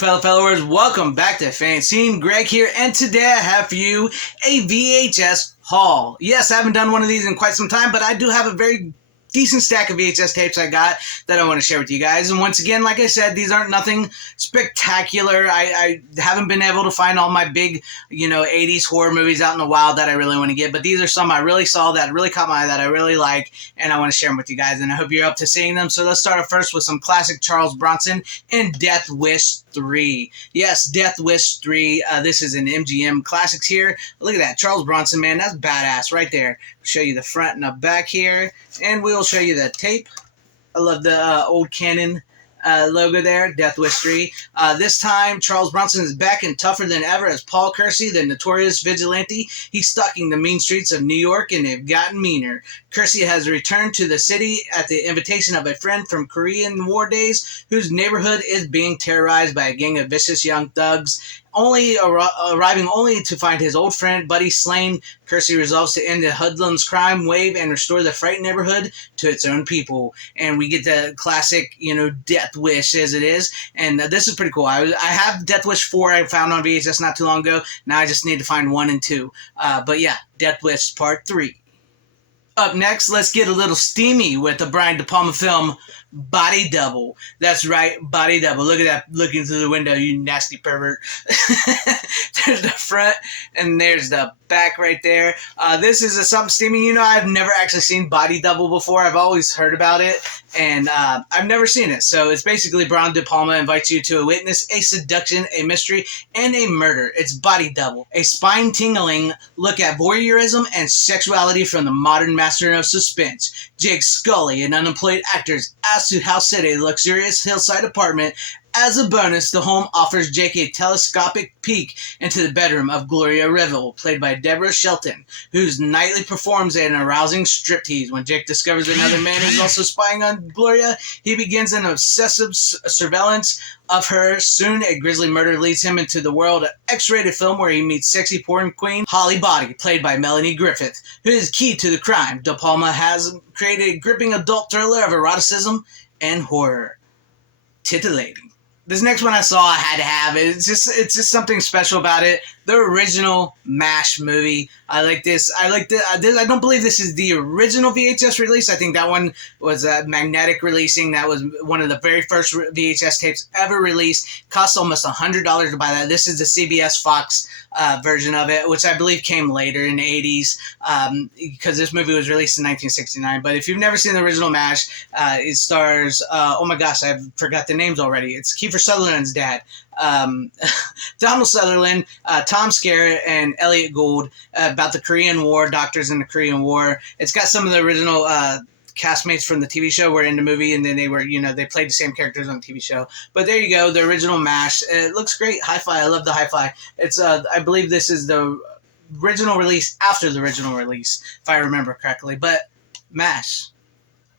fellow followers, welcome back to FanZcene. Greg here, and today I have for you a VHS haul. Yes, I haven't done one of these in quite some time, but I do have a very decent stack of VHS tapes I got that I want to share with you guys. And once again, like I said, these aren't nothing spectacular. I haven't been able to find all my big, 80s horror movies out in the wild that I really want to get, but these are some I really saw that really caught my eye, that I really like, and I want to share them with you guys, and I hope you're up to seeing them. So let's start off first with some classic Charles Bronson and Death Wish 3. Yes, Death Wish 3. This is an MGM Classics here. Look at that. Charles Bronson, man. That's badass right there. I'll show you the front and the back here, and we'll show you the tape. I love the old Canon logo there, Death Wish 3. This time, Charles Bronson is back and tougher than ever as Paul Kersey, the notorious vigilante. He's stalking the mean streets of New York, and they've gotten meaner. Kersey has returned to the city at the invitation of a friend from Korean War days, whose neighborhood is being terrorized by a gang of vicious young thugs. Arriving only to find his old friend Buddy slain, Kersey resolves to end the hoodlums' crime wave and restore the frightened neighborhood to its own people. And we get the classic, Death Wish as it is. And this is pretty cool. I have Death Wish 4 I found on VHS not too long ago. Now I just need to find 1 and 2. But yeah, Death Wish Part 3. Up next, let's get a little steamy with the Brian De Palma film, Body Double. That's right, Body Double. Look at that, looking through the window, you nasty pervert. There's the front, and there's the back right there. This is something steamy. I've never actually seen Body Double before. I've always heard about it, and I've never seen it. So it's basically Brian De Palma invites you to witness a seduction, a mystery, and a murder. It's Body Double, a spine-tingling look at voyeurism and sexuality from the modern master of suspense. Jake Scully, an unemployed actor, is asked to house sit a luxurious hillside apartment. As a bonus, the home offers Jake a telescopic peek into the bedroom of Gloria Revel, played by Deborah Shelton, whose nightly performs an arousing striptease. When Jake discovers another man is also spying on Gloria, he begins an obsessive surveillance of her. Soon, a grisly murder leads him into the world of X-rated film where he meets sexy porn queen Holly Body, played by Melanie Griffith, who is key to the crime. De Palma has created a gripping adult thriller of eroticism and horror. Titillating. This next one I saw, I had to have it. It's just something special about it. The original MASH movie. I like this. I don't believe this is the original VHS release. I think that one was a magnetic releasing. That was one of the very first VHS tapes ever released. Cost almost $100 to buy that. This is the CBS Fox version of it, which I believe came later in the 80s, because this movie was released in 1969. But if you've never seen the original MASH, it stars, oh my gosh, I forgot the names already. It's Kiefer Sutherland's dad, Donald Sutherland, Tom Skerritt, and Elliot Gould, about the Korean War, doctors in the Korean War. It's got some of the original castmates from the TV show were in the movie, and then they were, they played the same characters on the TV show. But there you go, the original MASH. It looks great. Hi-fi. I love the hi-fi. It's, I believe this is the original release after the original release, if I remember correctly. But MASH.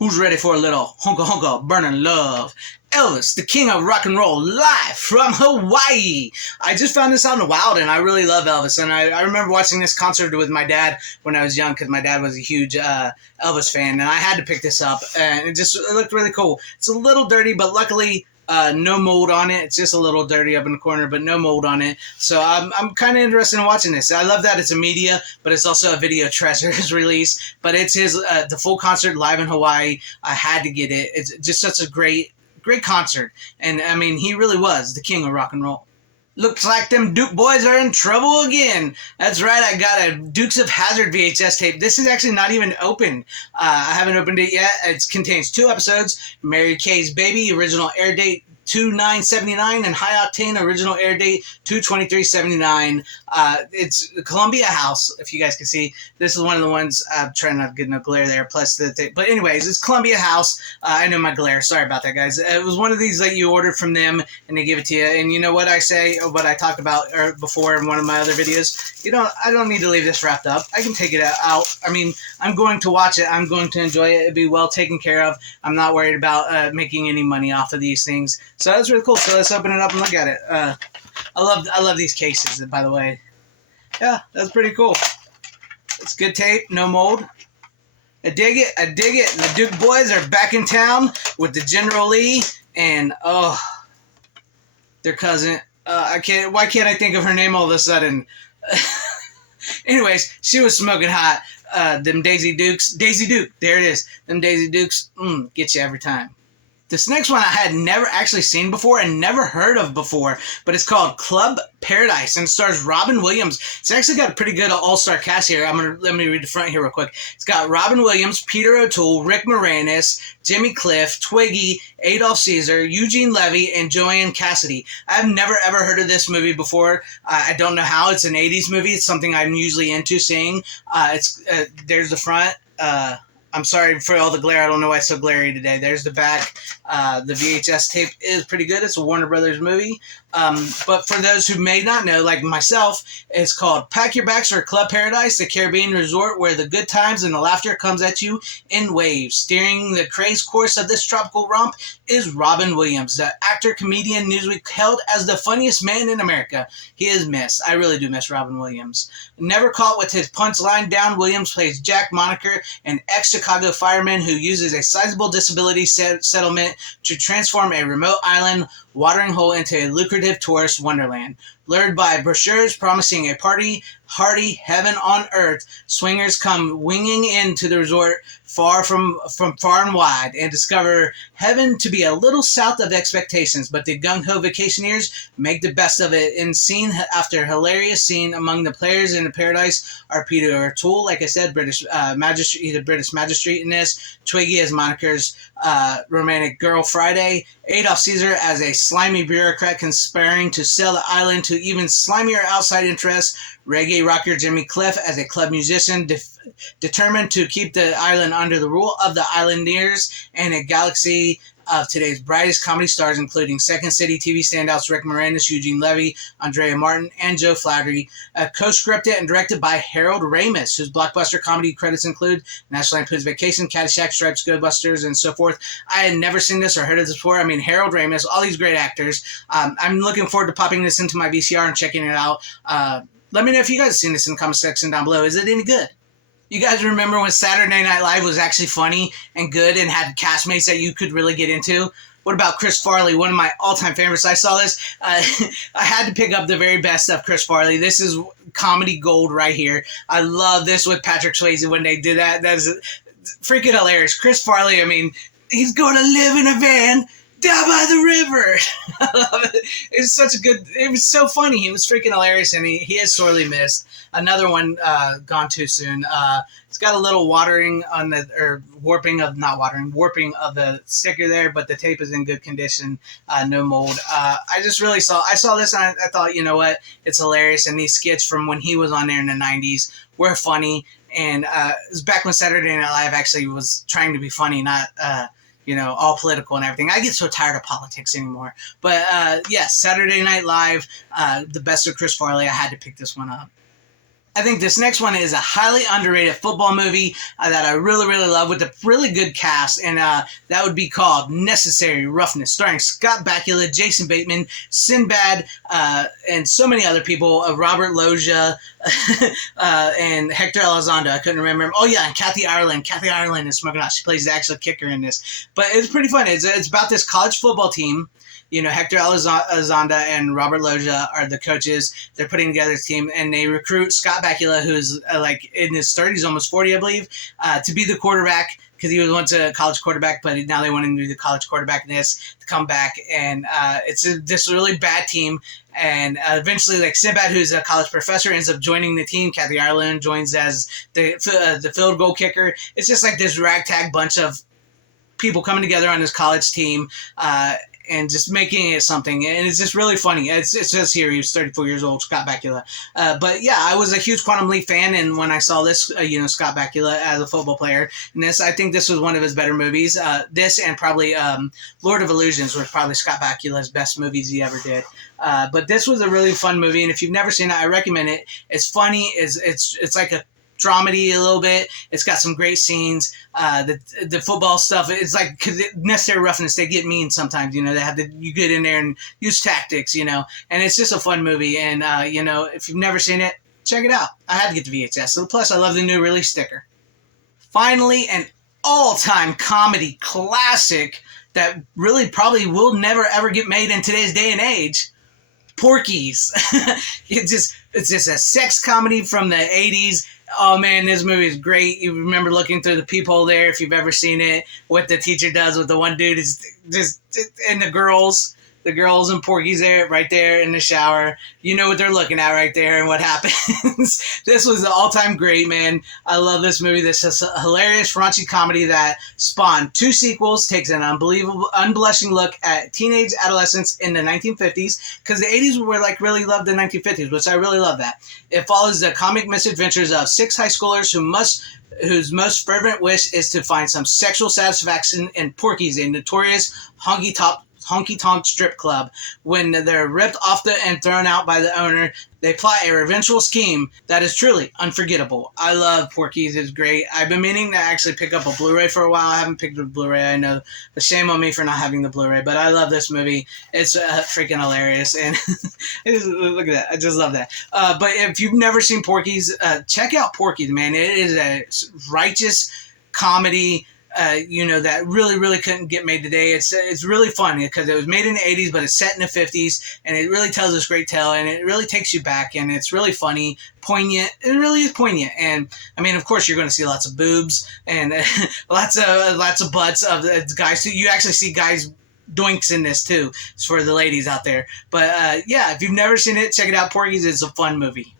Who's ready for a little honka honka burning love? Elvis, the king of rock and roll, live from Hawaii. I just found this out in the wild, and I really love Elvis. And I remember watching this concert with my dad when I was young, because my dad was a huge Elvis fan, and I had to pick this up. And it looked really cool. It's a little dirty, but luckily no mold on it. It's just a little dirty up in the corner, but no mold on it. So I'm kind of interested in watching this. I love that it's a media, but it's also a video treasures release. But it's his the full concert live in Hawaii. I had to get it. It's just such a great concert. And I mean, he really was the king of rock and roll. Looks like them Duke boys are in trouble again. That's right, I got a Dukes of Hazzard VHS tape. This is actually not even opened. I haven't opened it yet. It contains 2 episodes. Mary Kay's Baby, original air date 2/9/79, and High Octane, original air date 2/23/79. It's Columbia House, if you guys can see. This is one of the ones. I'm trying not to get no glare there. Plus but anyways, it's Columbia House. I know my glare. Sorry about that, guys. It was one of these that you ordered from them, and they give it to you. And you know what I say, what I talked about before in one of my other videos? I don't need to leave this wrapped up. I can take it out. I mean, I'm going to watch it. I'm going to enjoy it. It'll be well taken care of. I'm not worried about making any money off of these things. So that's really cool. So let's open it up and look at it. I love these cases, by the way. Yeah, that's pretty cool. It's good tape, no mold. I dig it. The Duke boys are back in town with the General Lee, and their cousin. Why can't I think of her name all of a sudden? Anyways, she was smoking hot. Them Daisy Dukes. Daisy Duke. There it is. Them Daisy Dukes. Get you every time. This next one I had never actually seen before and never heard of before, but it's called Club Paradise and it stars Robin Williams. It's actually got a pretty good all-star cast here. Let me read the front here real quick. It's got Robin Williams, Peter O'Toole, Rick Moranis, Jimmy Cliff, Twiggy, Adolph Caesar, Eugene Levy, and Joanne Cassidy. I've never ever heard of this movie before. I don't know how. It's an 80s movie. It's something I'm usually into seeing. There's the front. I'm sorry for all the glare. I don't know why it's so glary today. There's the back. The VHS tape is pretty good. It's a Warner Brothers movie. But for those who may not know, like myself, it's called Pack Your Bags for Club Paradise, the Caribbean resort where the good times and the laughter comes at you in waves. Steering the crazed course of this tropical romp is Robin Williams, the actor, comedian, Newsweek hailed as the funniest man in America. He is missed. I really do miss Robin Williams. Never caught with his punchline down, Williams plays Jack Monaker, an ex-Chicago fireman who uses a sizable disability settlement to transform a remote island watering hole into a lucrative tourist wonderland. Lured by brochures promising a hearty heaven on earth, swingers come winging into the resort from far and wide and discover heaven to be a little south of expectations, but the gung-ho vacationers make the best of it. In scene after hilarious scene, among the players in the paradise are Peter O'Toole, like I said, British magistrate, he's a British magistrate in this, Twiggy as Moniker's romantic girl Friday, Adolph Caesar as a slimy bureaucrat conspiring to sell the island to even slimier outside interests, reggae rocker Jimmy Cliff as a club musician determined to keep the island under the rule of the islanders, and a galaxy of today's brightest comedy stars, including Second City TV standouts Rick Moranis, Eugene Levy, Andrea Martin, and Joe Flaherty. Co-scripted and directed by Harold Ramis, whose blockbuster comedy credits include National Lampoon's Vacation, Caddyshack, Stripes, Ghostbusters, and so forth. I had never seen this or heard of this before. I mean, Harold Ramis, all these great actors. I'm looking forward to popping this into my VCR and checking it out. Let me know if you guys have seen this in the comment section down below. Is it any good? You guys remember when Saturday Night Live was actually funny and good and had castmates that you could really get into? What about Chris Farley, one of my all-time favorites? I saw this. I had to pick up the very best of Chris Farley. This is comedy gold right here. I love this with Patrick Swayze when they did that. That's freaking hilarious. Chris Farley, I mean, he's going to live in a van down by the river. I love it. It was such a good, it was so funny. He was freaking hilarious, and he is sorely missed. Another one gone too soon. It's got a little warping of the sticker there, but the tape is in good condition, no mold. I saw this and I thought, you know what, it's hilarious, and these skits from when he was on there in the 90s were funny, and it was back when Saturday Night Live actually was trying to be funny, not all political and everything. I get so tired of politics anymore. But yes, Saturday Night Live, the best of Chris Farley. I had to pick this one up. I think this next one is a highly underrated football movie that I really, really love with a really good cast, and that would be called Necessary Roughness, starring Scott Bakula, Jason Bateman, Sinbad, and so many other people, Robert Loggia, and Hector Elizondo. I couldn't remember him. Oh, yeah, and Kathy Ireland. Kathy Ireland is smoking hot. She plays the actual kicker in this. But it's pretty fun. It's about this college football team. Hector Elizondo and Robert Loggia are the coaches. They're putting together this team, and they recruit Scott Bakula, who's like in his 30s, almost 40, I believe, to be the quarterback, because he was once a college quarterback, but now they want him to be the college quarterback in this, to come back. And it's this really bad team. And eventually, like Sinbad, who's a college professor, ends up joining the team. Kathy Ireland joins as the field goal kicker. It's just like this ragtag bunch of people coming together on this college team, and just making it something, and it's just really funny. It says here he was 34 years old, Scott Bakula. But yeah, I was a huge Quantum Leap fan, and when I saw this, Scott Bakula as a football player in this, I think this was one of his better movies. This and probably Lord of Illusions were probably Scott Bakula's best movies he ever did. But this was a really fun movie, and if you've never seen it, I recommend it. It's funny. It's like a dramedy a little bit. It's got some great scenes. The football stuff, it's like, cause Necessary Roughness, they get mean sometimes, they have to, you get in there and use tactics, and it's just a fun movie. And, if you've never seen it, check it out. I had to get the VHS. So plus I love the new release sticker. Finally, an all-time comedy classic that really probably will never ever get made in today's day and age. Porky's. It's just a sex comedy from the 80s. Oh man, this movie is great. You remember looking through the peephole there if you've ever seen it. What the teacher does with the one dude is just, and the girls and Porky's there, right there in the shower. You know what they're looking at right there and what happens. This was an all-time great, man. I love this movie. This is a hilarious, raunchy comedy that spawned 2 sequels, takes an unblushing look at teenage adolescence in the 1950s, because the 80s were like really loved the 1950s, which I really love that. It follows the comic misadventures of 6 high schoolers whose most fervent wish is to find some sexual satisfaction in Porky's, a notorious honky-tonk strip club. When they're ripped off and thrown out by the owner, they plot a revengeful scheme that is truly unforgettable. I love Porky's. It's great. I've been meaning to actually pick up a Blu-ray for a while. I haven't picked up a Blu-ray. I know, but shame on me for not having the Blu-ray. But I love this movie. It's freaking hilarious. And look at that. I just love that. But if you've never seen Porky's, check out Porky's, man. It is a righteous comedy that really couldn't get made today. It's really fun because it was made in the 80s, but it's set in the 50s, and it really tells this great tale, and it really takes you back, and it's really funny, poignant. It really is poignant, and I mean, of course, you're going to see lots of boobs and lots of butts of the guys. You actually see guys doinks in this too. It's for the ladies out there. But yeah, if you've never seen it, check it out. Porky's is a fun movie.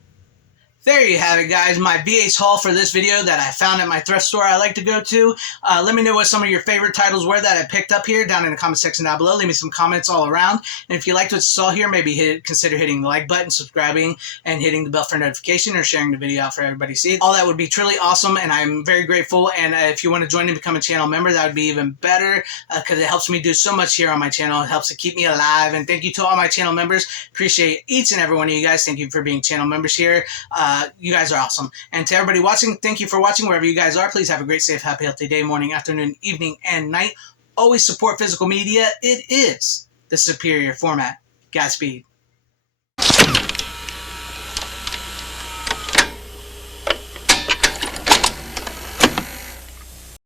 There you have it, guys. My VH haul for this video that I found at my thrift store I like to go to. Let me know what some of your favorite titles were that I picked up here down in the comment section down below. Leave me some comments all around. And if you liked what you saw here, maybe consider hitting the like button, subscribing, and hitting the bell for notification, or sharing the video out for everybody to see. All that would be truly awesome, and I'm very grateful. And if you want to join and become a channel member, that would be even better, because it helps me do so much here on my channel. It helps to keep me alive. And thank you to all my channel members. Appreciate each and every one of you guys. Thank you for being channel members here. You guys are awesome. And to everybody watching, thank you for watching wherever you guys are. Please have a great, safe, happy, healthy day, morning, afternoon, evening, and night. Always support physical media. It is the superior format. Godspeed.